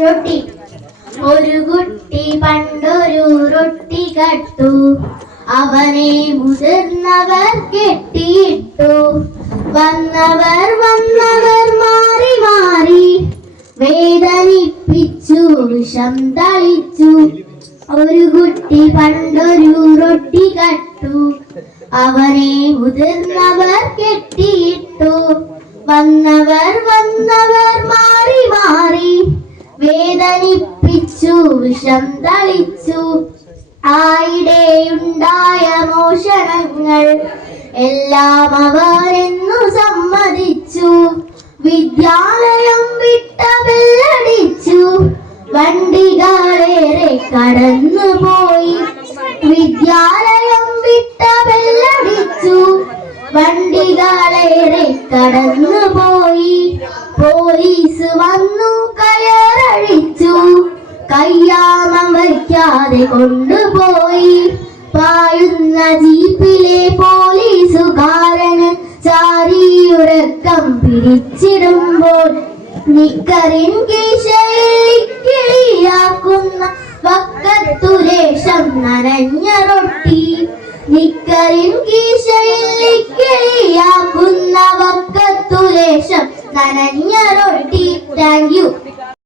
റൊട്ടി. ഒരു കുട്ടി പണ്ടൊരു റൊട്ടി കട്ടു. അവനെ മുതിർന്നവർ കെട്ടിയിട്ടു. വന്നവർ വന്നവർ മാറി മാറി. വേദനിപ്പിച്ചു വിഷം തളിച്ചു. ഒരു കുട്ടി പണ്ടൊരു റൊട്ടി കട്ടു. അവനെ മുതിർന്നവർ കെട്ടിയിട്ടു. വന്നവർ വന്നവർ മാറി മാറി. വേദനിപ്പിച്ചു വിഷം തളിച്ചു. ആയിടെയുണ്ടായ മോഷണങ്ങൾ എല്ലാം അവരെന്നു സമ്മതിച്ചു. വിദ്യാലയം വിട്ട ബെല്ലടിച്ചു. വണ്ടികളേറെ കടന്നു പോയി വിദ്യാലയം വിട്ട ബെല്ലടിച്ചു വണ്ടികളേറെ കടന്നുപോയി. പോലീസ് വന്നു കയറഴിച്ചു. കയ്യാമം വയ്ക്കാതെ കൊണ്ടുപോയി. പായുന്ന ജീപ്പിലെ പോലീസുകാരന് ചാരിയുറക്കം പിടിച്ചിടുമ്പോൾ നിക്കറിൻ കീശയിൽ നനഞ്ഞ റൊട്ടി. നിക്കറിൻ കീശയിൽ കിളിയാക്കുന്ന വക്കത്തുലേശം നനഞ്ഞ റൊട്ടി താങ്ക് യു.